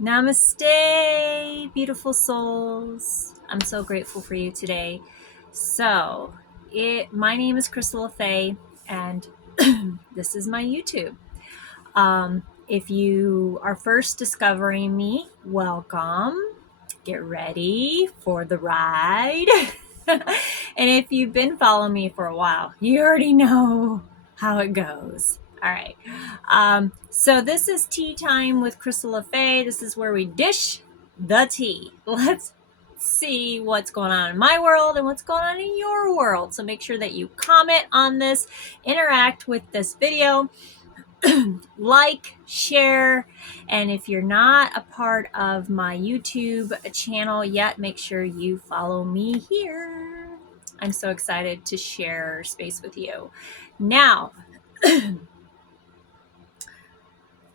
Namaste, beautiful souls. I'm so grateful for you today. So, my name is Crystal Faye, and this is my YouTube. If you are first discovering me, welcome. Get ready for the ride. And if you've been following me for a while, you already know how it goes. All right. So this is tea time with Crystal LaFay. This is where we dish the tea. Let's see what's going on in my world and what's going on in your world. So make sure that you comment on this, interact with this video, like, share, and if you're not a part of my YouTube channel yet, make sure you follow me here. I'm so excited to share space with you. Now,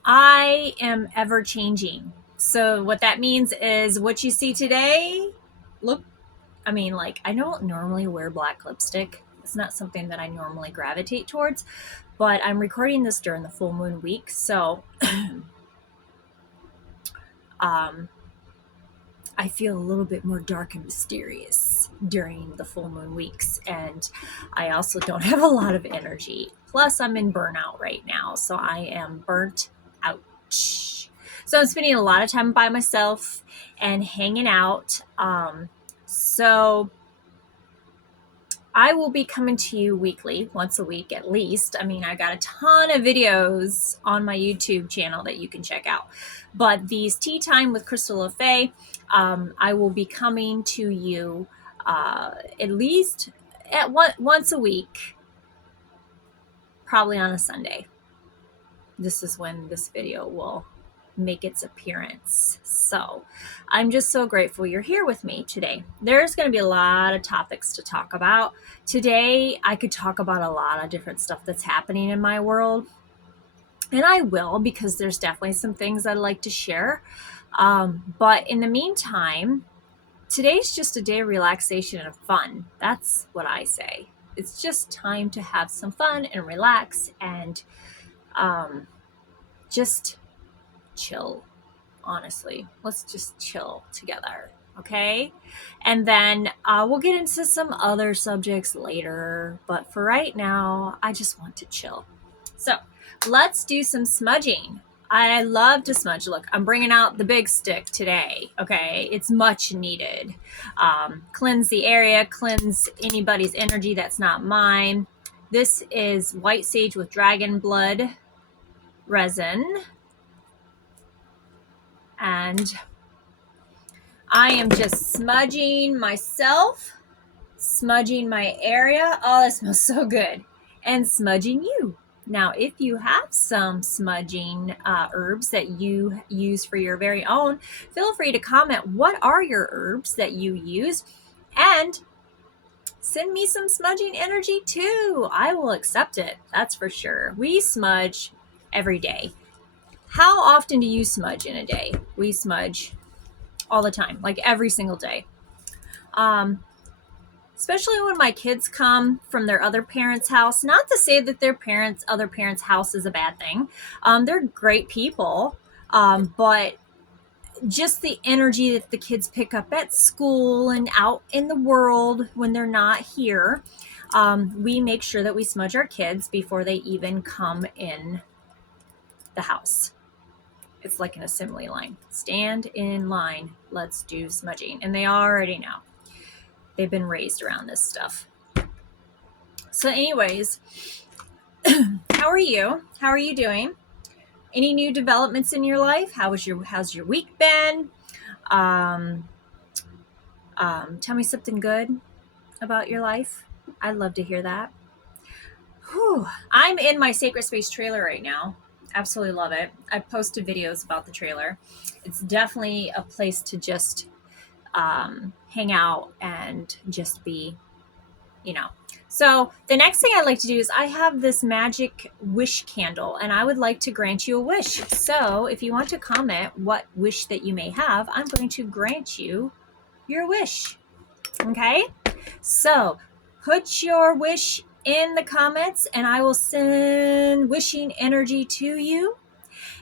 I am ever changing. So what that means is what you see today, I don't normally wear black lipstick. It's not something that I normally gravitate towards, but I'm recording this during the full moon week. So I feel a little bit more dark and mysterious during the full moon weeks. And I also don't have a lot of energy. Plus, I'm in burnout right now. So I am burnt out. So I'm spending a lot of time by myself and hanging out. So I will be coming to you weekly, once a week at least. I mean, I got a ton of videos on my YouTube channel that you can check out. But these Tea Time with Crystal LaFay, I will be coming to you at least once a week, probably on a Sunday. This is when this video will make its appearance. So I'm just so grateful you're here with me today. There's going to be a lot of topics to talk about. Today, I could talk about a lot of different stuff that's happening in my world. And I will, because there's definitely some things I'd like to share. But in the meantime, today's just a day of relaxation and fun. That's what I say. It's just time to have some fun and relax and just chill. Honestly, let's just chill together. Okay. And then we'll get into some other subjects later. But for right now, I just want to chill. So let's do some smudging. I love to smudge. Look, I'm bringing out the big stick today. Okay. It's much needed. Cleanse the area, cleanse anybody's energy that's not mine. This is white sage with dragon blood resin. And I am just smudging myself, smudging my area. Oh, that smells so good. And smudging you. Now, if you have some smudging herbs that you use for your very own, feel free to comment what are your herbs that you use and send me some smudging energy too. I will accept it. That's for sure. We smudge every day. How often do you smudge in a day? We smudge all the time, like every single day. Especially when my kids come from their other parents' house. Not to say that their other parents' house is a bad thing. They're great people, but just the energy that the kids pick up at school and out in the world when they're not here, we make sure that we smudge our kids before they even come in the house. It's like an assembly line. Stand in line. Let's do smudging. And they already know. They've been raised around this stuff. So anyways, how are you? How are you doing? Any new developments in your life? How's your week been? Tell me something good about your life. I'd love to hear that. Whew. I'm in my Sacred Space trailer right now. Absolutely love it. I've posted videos about the trailer. It's definitely a place to just hang out and just be, So the next thing I'd like to do is I have this magic wish candle and I would like to grant you a wish. So if you want to comment what wish that you may have, I'm going to grant you your wish. Okay? So put your wish in the comments and I will send wishing energy to you.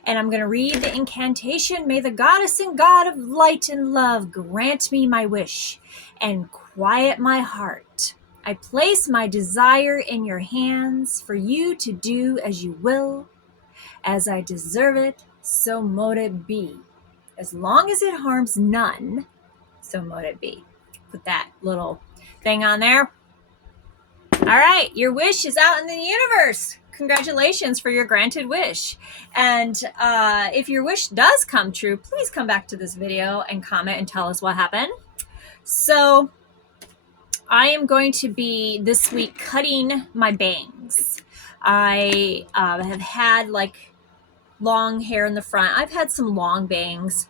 And I'm going to read the incantation. May the goddess and god of light and love grant me my wish and quiet my heart. I place my desire in your hands for you to do as you will. As I deserve it, so mote it be. As long as it harms none, so mote it be. Put that little thing on there. All right, your wish is out in the universe. Congratulations for your granted wish. And if your wish does come true, please come back to this video and comment and tell us what happened. So I am going to be this week cutting my bangs. I have had like long hair in the front. I've had some long bangs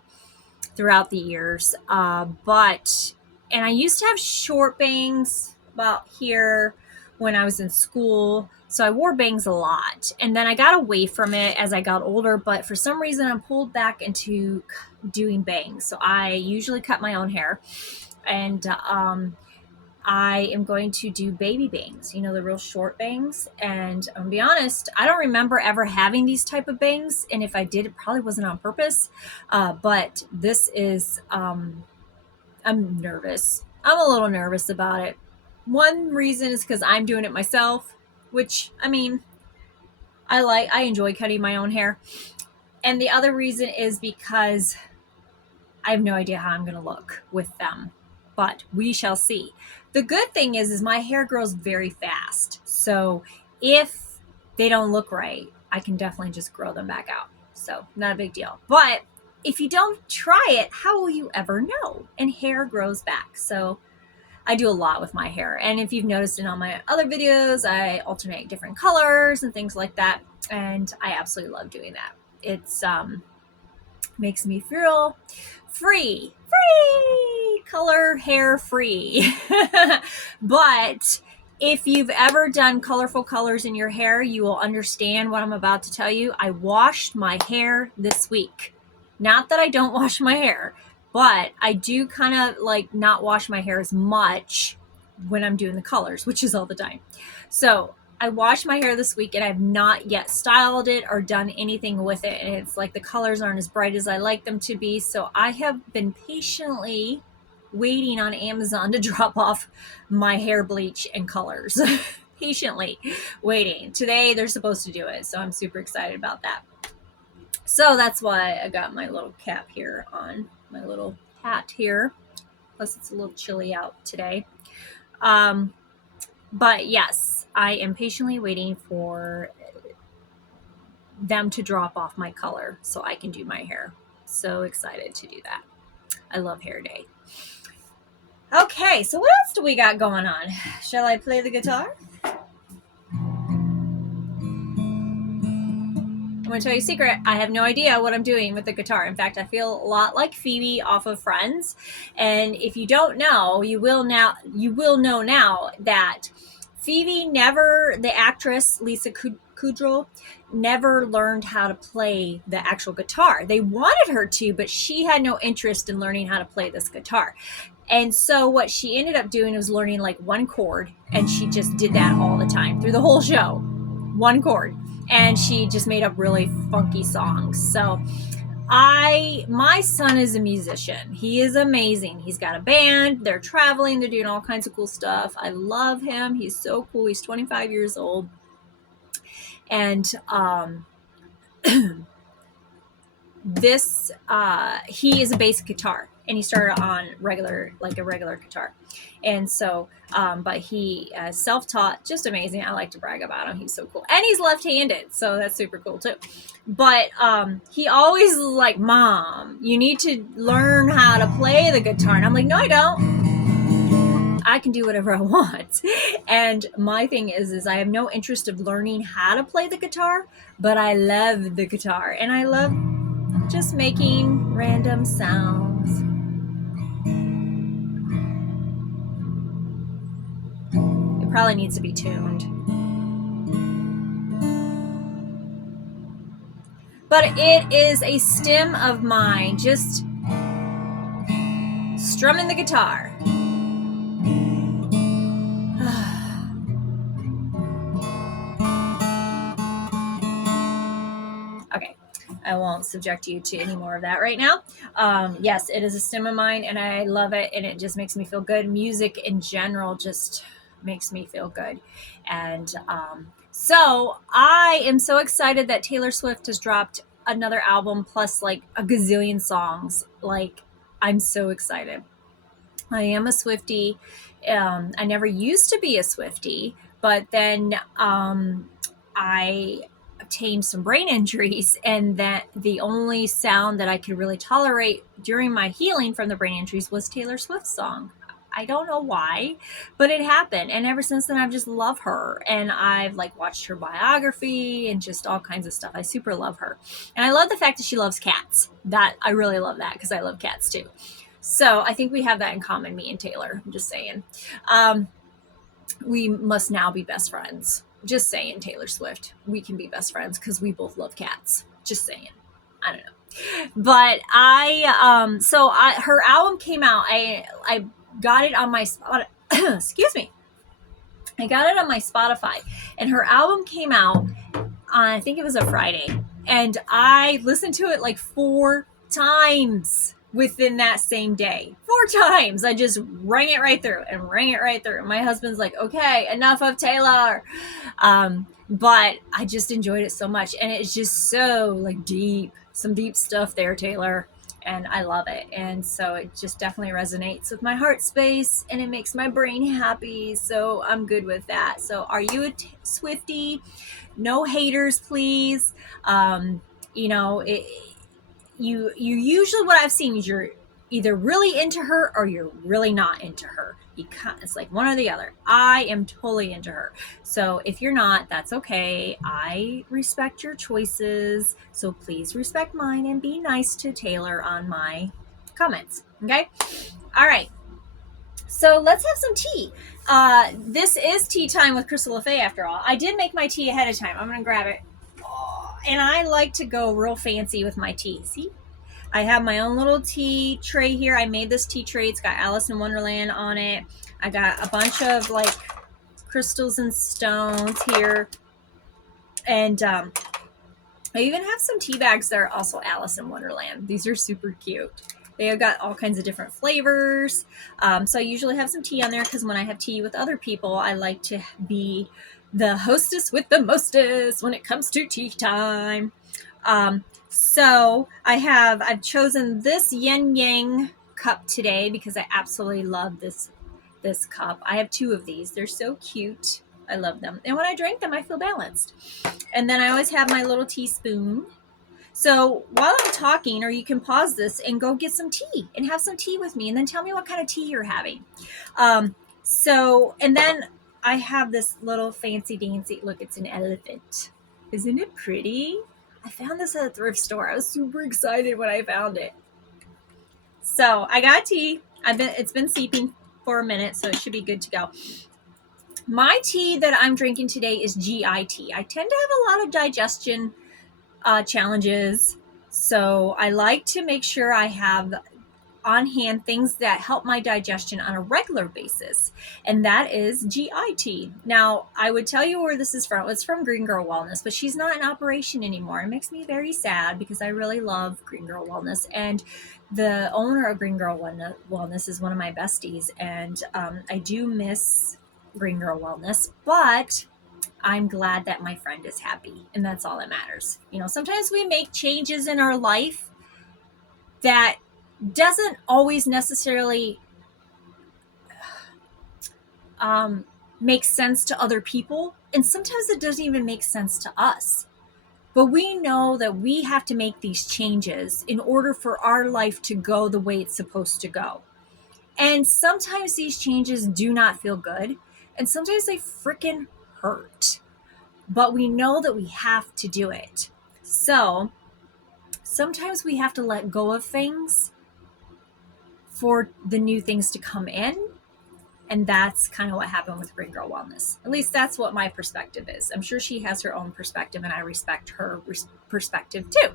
throughout the years, and I used to have short bangs about here when I was in school, so I wore bangs a lot, and then I got away from it as I got older, but for some reason I'm pulled back into doing bangs. So I usually cut my own hair, and I am going to do baby bangs, you know, the real short bangs. And I'm gonna be honest, I don't remember ever having these type of bangs. And if I did, it probably wasn't on purpose. But this is, I'm nervous. I'm a little nervous about it. One reason is because I'm doing it myself, which, I mean, I enjoy cutting my own hair. And the other reason is because I have no idea how I'm going to look with them, but we shall see. The good thing is my hair grows very fast. So if they don't look right, I can definitely just grow them back out. So not a big deal. But if you don't try it, how will you ever know? And hair grows back. So I do a lot with my hair. And if you've noticed in all my other videos, I alternate different colors and things like that. And I absolutely love doing that. It's makes me feel free, color hair free. But if you've ever done colorful colors in your hair, you will understand what I'm about to tell you. I washed my hair this week. Not that I don't wash my hair, but I do kind of like not wash my hair as much when I'm doing the colors, which is all the time. So I washed my hair this week and I've not yet styled it or done anything with it. And it's like the colors aren't as bright as I like them to be. So I have been patiently waiting on Amazon to drop off my hair bleach and colors. Patiently waiting. Today they're supposed to do it. So I'm super excited about that. So that's why I got my little cap here on, my little hat here. Plus it's a little chilly out today. But yes, I am patiently waiting for them to drop off my color so I can do my hair. So excited to do that. I love hair day. Okay, so what else do we got going on? Shall I play the guitar? I'm going to tell you a secret. I have no idea what I'm doing with the guitar. In fact, I feel a lot like Phoebe off of Friends. And if you don't know, you will know now that Phoebe never, the actress Lisa Kudrow, never learned how to play the actual guitar. They wanted her to, but she had no interest in learning how to play this guitar. And so what she ended up doing was learning like one chord, and she just did that all the time through the whole show. One chord. And she just made up really funky songs. So my son is a musician. He is amazing. He's got a band. They're traveling. They're doing all kinds of cool stuff. I love him. He's so cool. He's 25 years old. And he is a bass guitar. And he started on a regular guitar. And so, but he self-taught, just amazing. I like to brag about him. He's so cool. And he's left-handed, so that's super cool too. But he always was like, Mom, you need to learn how to play the guitar. And I'm like, no, I don't. I can do whatever I want. And my thing is I have no interest of learning how to play the guitar, but I love the guitar. And I love just making random sounds. It probably needs to be tuned. But it is a stem of mine, just strumming the guitar. Okay, I won't subject you to any more of that right now. Yes, it is a stim of mine, and I love it, and it just makes me feel good. Music in general just makes me feel good. And so I am so excited that Taylor Swift has dropped another album plus like a gazillion songs. Like, I'm so excited. I am a Swiftie. I never used to be a Swiftie, but then I obtained some brain injuries, and that the only sound that I could really tolerate during my healing from the brain injuries was Taylor Swift's song. I don't know why, but it happened. And ever since then, I've just loved her. And I've like watched her biography and just all kinds of stuff. I super love her. And I love the fact that she loves cats. That I really love that because I love cats too. So I think we have that in common, me and Taylor. I'm just saying. We must now be best friends. Just saying, Taylor Swift. We can be best friends because we both love cats. Just saying. I don't know. But her album came out. I got it on my excuse me. I got it on my Spotify, and her album came out on, I think it was a Friday, and I listened to it like 4 times within that same day. 4 times. I just rang it right through and rang it right through. My husband's like, okay, enough of Taylor. But I just enjoyed it so much, and it's just so like deep, some deep stuff there, Taylor. And I love it. And so it just definitely resonates with my heart space, and it makes my brain happy. So I'm good with that. So are you a Swiftie? No haters, please. You usually, what I've seen is you're either really into her or you're really not into her. It's like one or the other. I am totally into her. So if you're not, that's okay. I respect your choices. So please respect mine and be nice to Taylor on my comments. Okay? All right. So let's have some tea. This is tea time with Crystal LaFay after all. I did make my tea ahead of time. I'm going to grab it. And I like to go real fancy with my tea. See? I have my own little tea tray here. I made this tea tray. It's got Alice in Wonderland on it. I got a bunch of like crystals and stones here. And I even have some tea bags that are also Alice in Wonderland. These are super cute. They have got all kinds of different flavors. So I usually have some tea on there because when I have tea with other people, I like to be the hostess with the mostest when it comes to tea time. So I've chosen this yin yang cup today because I absolutely love this cup. I have 2 of these. They're so cute. I love them. And when I drink them, I feel balanced. And then I always have my little teaspoon. So while I'm talking, or you can pause this and go get some tea and have some tea with me, and then tell me what kind of tea you're having. And then I have this little fancy dancy. Look, it's an elephant. Isn't it pretty? I found this at a thrift store. I was super excited when I found it. So I got tea. It's been seeping for a minute, so it should be good to go. My tea that I'm drinking today is GI tea. I tend to have a lot of digestion challenges, so I like to make sure I have on hand things that help my digestion on a regular basis, and that is GI tea. Now, I would tell you where this is from. It's from Green Girl Wellness, but she's not in operation anymore. It makes me very sad because I really love Green Girl Wellness, and the owner of Green Girl Wellness is one of my besties, and I do miss Green Girl Wellness, but I'm glad that my friend is happy, and that's all that matters. Sometimes we make changes in our life that doesn't always necessarily make sense to other people, and sometimes it doesn't even make sense to us. But we know that we have to make these changes in order for our life to go the way it's supposed to go. And sometimes these changes do not feel good, and sometimes they freaking hurt. But we know that we have to do it. So sometimes we have to let go of things for the new things to come in. And that's kind of what happened with Green Girl Wellness. At least that's what my perspective is. I'm sure she has her own perspective, and I respect her perspective too.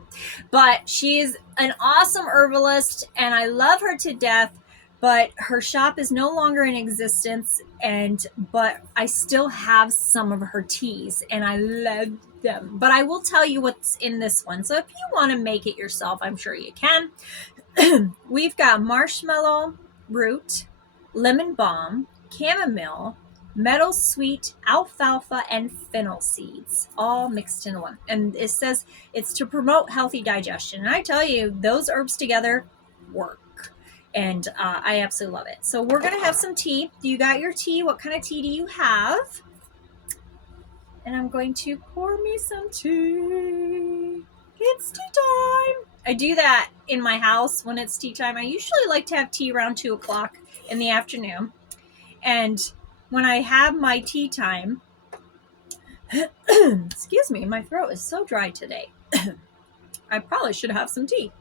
But she is an awesome herbalist, and I love her to death. but her shop is no longer in existence, but I still have some of her teas and I love them. But I will tell you what's in this one. So if you want to make it yourself, I'm sure you can. We've got marshmallow root, lemon balm, chamomile, meadow sweet, alfalfa, and fennel seeds, all mixed in one. And it says it's to promote healthy digestion. And I tell you, those herbs together work. And I absolutely love it. So we're going to have some tea. You got your tea? What kind of tea do you have? And I'm going to pour me some tea. It's tea time. I do that in my house when it's tea time. I usually like to have tea around 2 o'clock in the afternoon. And when I have my tea time, excuse me, my throat is so dry today. I probably should have some tea.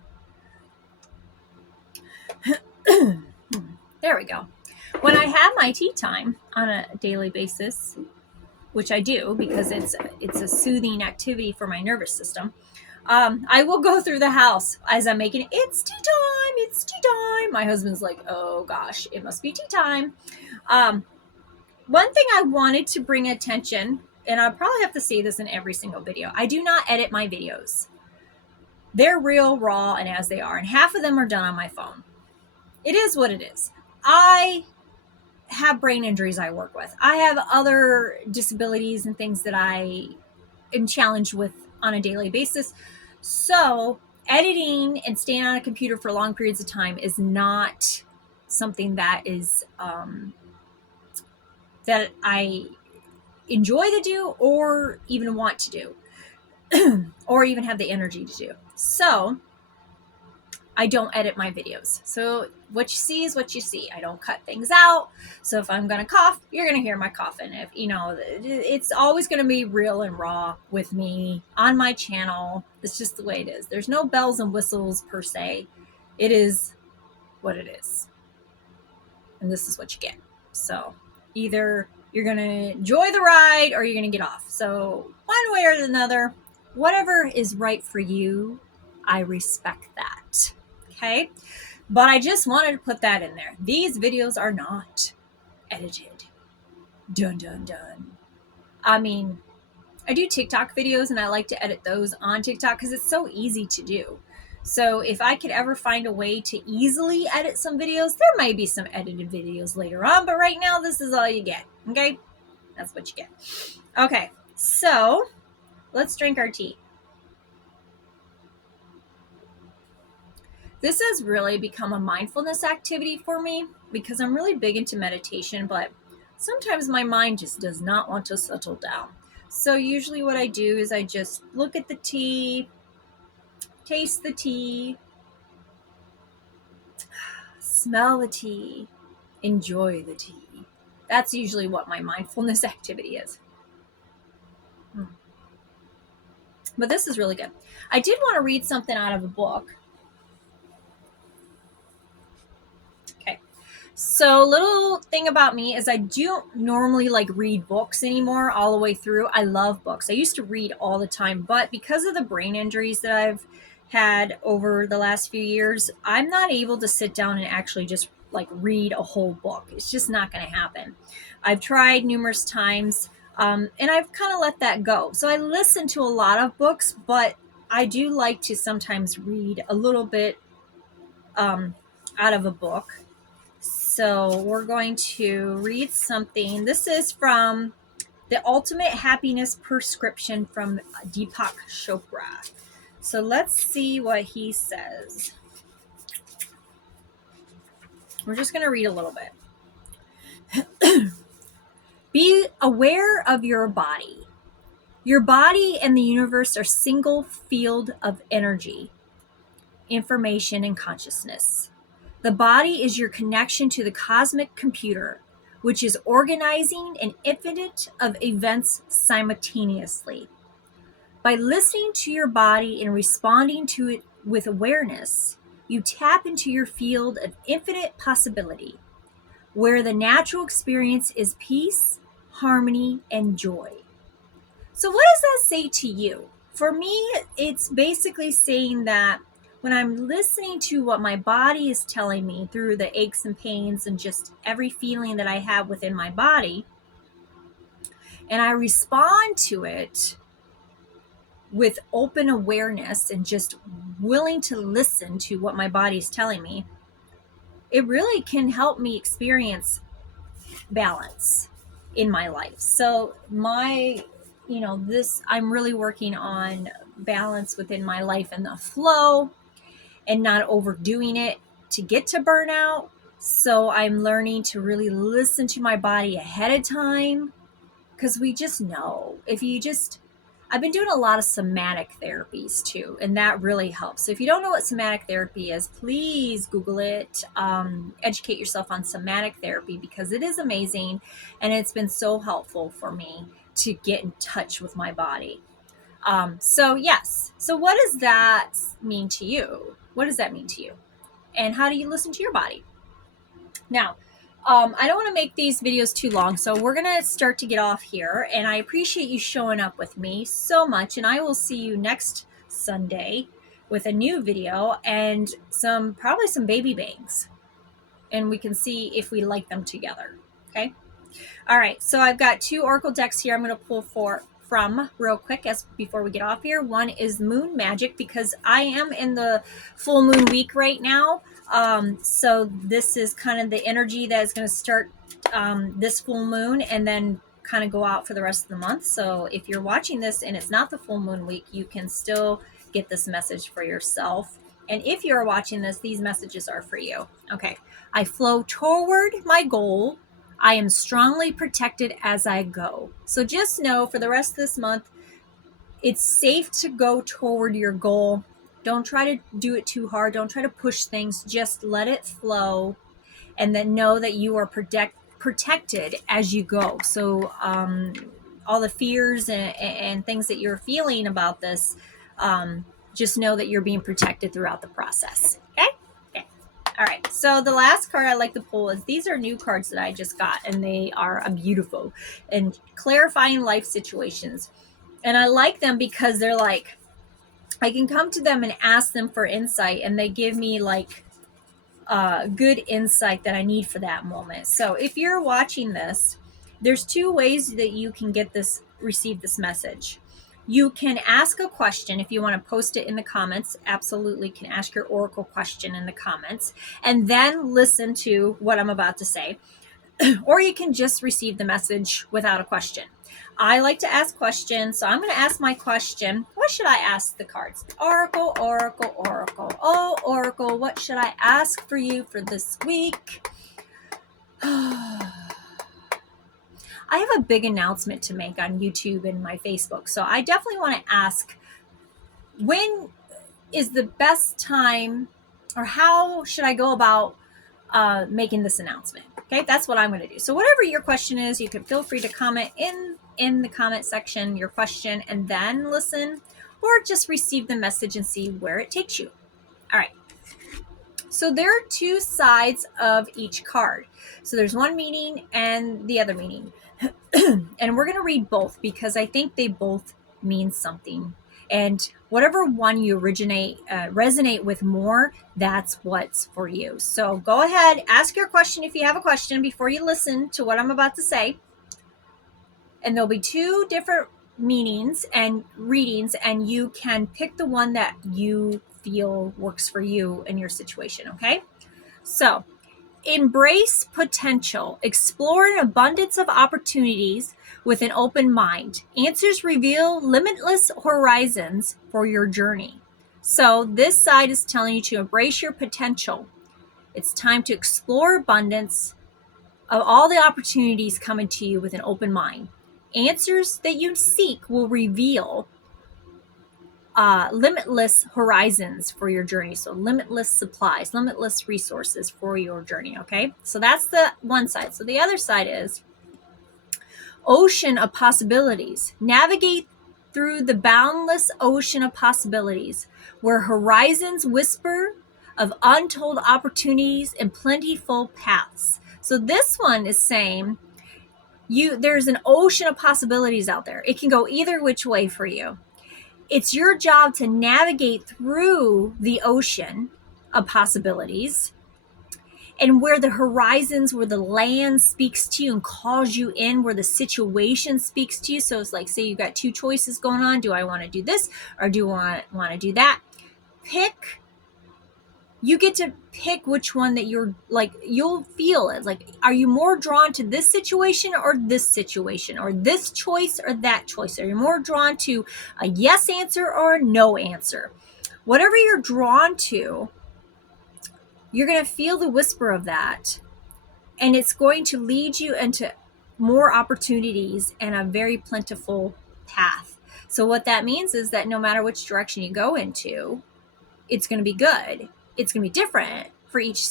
There we go. When I have my tea time on a daily basis, which I do because it's a soothing activity for my nervous system, I will go through the house as I'm making it. It's tea time. It's tea time. My husband's like, oh gosh, it must be tea time. One thing I wanted to bring attention, and I'll probably have to say this in every single video, I do not edit my videos. They're real, raw, and as they are. And half of them are done on my phone. It is what it is. I have brain injuries I work with. I have other disabilities and things that I am challenged with on a daily basis. So editing and staying on a computer for long periods of time is not something that is that I enjoy to do or even want to do or even have the energy to do. So I don't edit my videos. So what you see is what you see. I don't cut things out. So if I'm going to cough, you're going to hear my coughing. If it's always going to be real and raw with me on my channel. It's just the way it is. There's no bells and whistles per se. It is what it is. And this is what you get. So either you're going to enjoy the ride or you're going to get off. So one way or another, whatever is right for you, I respect that. Okay. But I just wanted to put that in there. These videos are not edited. Dun, dun, dun. I mean, I do TikTok videos and I like to edit those on TikTok because it's so easy to do. So if I could ever find a way to easily edit some videos, there may be some edited videos later on, but right now this is all you get. Okay. That's what you get. Okay. So let's drink our tea. This has really become a mindfulness activity for me because I'm really big into meditation, but sometimes my mind just does not want to settle down. So usually what I do is I just look at the tea, taste the tea, smell the tea, enjoy the tea. That's usually what my mindfulness activity is. But this is really good. I did want to read something out of a book. So little thing about me is I don't normally read books anymore all the way through. I love books. I used to read all the time, but because of the brain injuries that I've had over the last few years, I'm not able to sit down and actually just read a whole book. It's just not going to happen. I've tried numerous times and I've kind of let that go. So I listen to a lot of books, but I do like to sometimes read a little bit out of a book. So we're going to read something. This is from The Ultimate Happiness Prescription from Deepak Chopra. So let's see what he says. We're just going to read a little bit. Be aware of your body. Your body and the universe are single field of energy, information, and consciousness. The body is your connection to the cosmic computer, which is organizing an infinite of events simultaneously. By listening to your body and responding to it with awareness, you tap into your field of infinite possibility, where the natural experience is peace, harmony, and joy. So what does that say to you? For me, it's basically saying that when I'm listening to what my body is telling me through the aches and pains and just every feeling that I have within my body, and I respond to it with open awareness and just willing to listen to what my body is telling me, it really can help me experience balance in my life. So I'm really working on balance within my life and the flow and not overdoing it to get to burnout. So I'm learning to really listen to my body ahead of time, because we just know I've been doing a lot of somatic therapies too, and that really helps. So if you don't know what somatic therapy is, please Google it. Educate yourself on somatic therapy, because it is amazing, and it's been so helpful for me to get in touch with my body. So yes. So what does that mean to you? What does that mean to you? And how do you listen to your body? Now, I don't want to make these videos too long, so we're going to start to get off here. And I appreciate you showing up with me so much. And I will see you next Sunday with a new video and probably some baby bangs. And we can see if we like them together. Okay. All right. So I've got 2 oracle decks here. I'm going to pull from real quick before we get off here. One is Moon Magic, because I am in the full moon week right now. So this is kind of the energy that is going to start this full moon and then kind of go out for the rest of the month. So if you're watching this and it's not the full moon week, you can still get this message for yourself. And if you're watching this, these messages are for you. Okay. I flow toward my goal. I am strongly protected as I go. So just know for the rest of this month, it's safe to go toward your goal. Don't try to do it too hard. Don't try to push things. Just let it flow, and then know that you are protected as you go. So all the fears and things that you're feeling about this, just know that you're being protected throughout the process. Okay? Okay. All right. So the last card I like to pull is, these are new cards that I just got, and they are beautiful and clarifying life situations. And I like them because they're like, I can come to them and ask them for insight, and they give me like good insight that I need for that moment. So if you're watching this, there's 2 ways that you can receive this message. You can ask a question. If you want to post it in the comments, absolutely can ask your oracle question in the comments, and then listen to what I'm about to say. Or you can just receive the message without a question. I like to ask questions, so I'm going to ask my question. What should I ask the cards? Oracle, Oracle, Oracle. Oh, Oracle, what should I ask for you for this week? I have a big announcement to make on YouTube and my Facebook, so I definitely want to ask, when is the best time, or how should I go about making this announcement? Okay, that's what I'm going to do. So whatever your question is, you can feel free to comment in the comment section your question, and then listen, or just receive the message and see where it takes you. All right. So there are 2 sides of each card. So there's one meaning and the other meaning. And we're going to read both, because I think they both mean something. And whatever one you resonate with more, that's what's for you. So go ahead, ask your question if you have a question before you listen to what I'm about to say. And there'll be 2 different meanings and readings, and you can pick the one that you feel works for you in your situation. Okay. So embrace potential, explore an abundance of opportunities with an open mind. Answers reveal limitless horizons for your journey. So this side is telling you to embrace your potential. It's time to explore abundance of all the opportunities coming to you with an open mind. Answers that you seek will reveal limitless horizons for your journey. So limitless supplies, limitless resources for your journey. Okay. So that's the one side. So the other side is ocean of possibilities. Navigate through the boundless ocean of possibilities, where horizons whisper of untold opportunities and plentiful paths. So this one is saying there's an ocean of possibilities out there. It can go either which way for you. It's your job to navigate through the ocean of possibilities, and where the horizons, where the land speaks to you and calls you in, where the situation speaks to you. So it's like, say you've got two choices going on. Do I want to do this or do I want to do that? You get to pick which one that you're like, you'll feel it. Like, are you more drawn to this situation or this choice or that choice? Are you more drawn to a yes answer or a no answer? Whatever you're drawn to, you're going to feel the whisper of that. And it's going to lead you into more opportunities and a very plentiful path. So what that means is that no matter which direction you go into, it's going to be good. It's going to be different for each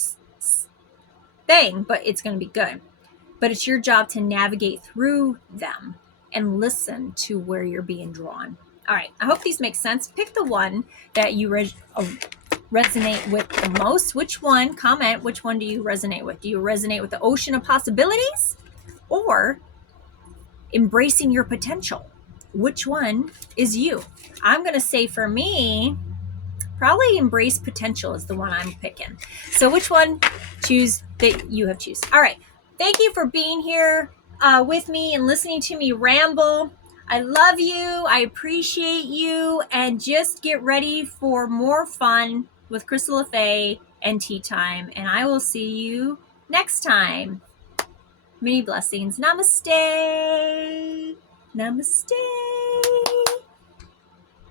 thing, but it's going to be good. But it's your job to navigate through them and listen to where you're being drawn. All right. I hope these make sense. Pick the one that you resonate with the most. Which one? Comment. Which one do you resonate with? Do you resonate with the ocean of possibilities or embracing your potential? Which one is you? I'm going to say for me, probably embrace potential is the one I'm picking. So which one choose that you have choose? All right. Thank you for being here with me and listening to me ramble. I love you. I appreciate you. And just get ready for more fun with Crystal LaFay and Tea Time. And I will see you next time. Many blessings. Namaste. Namaste.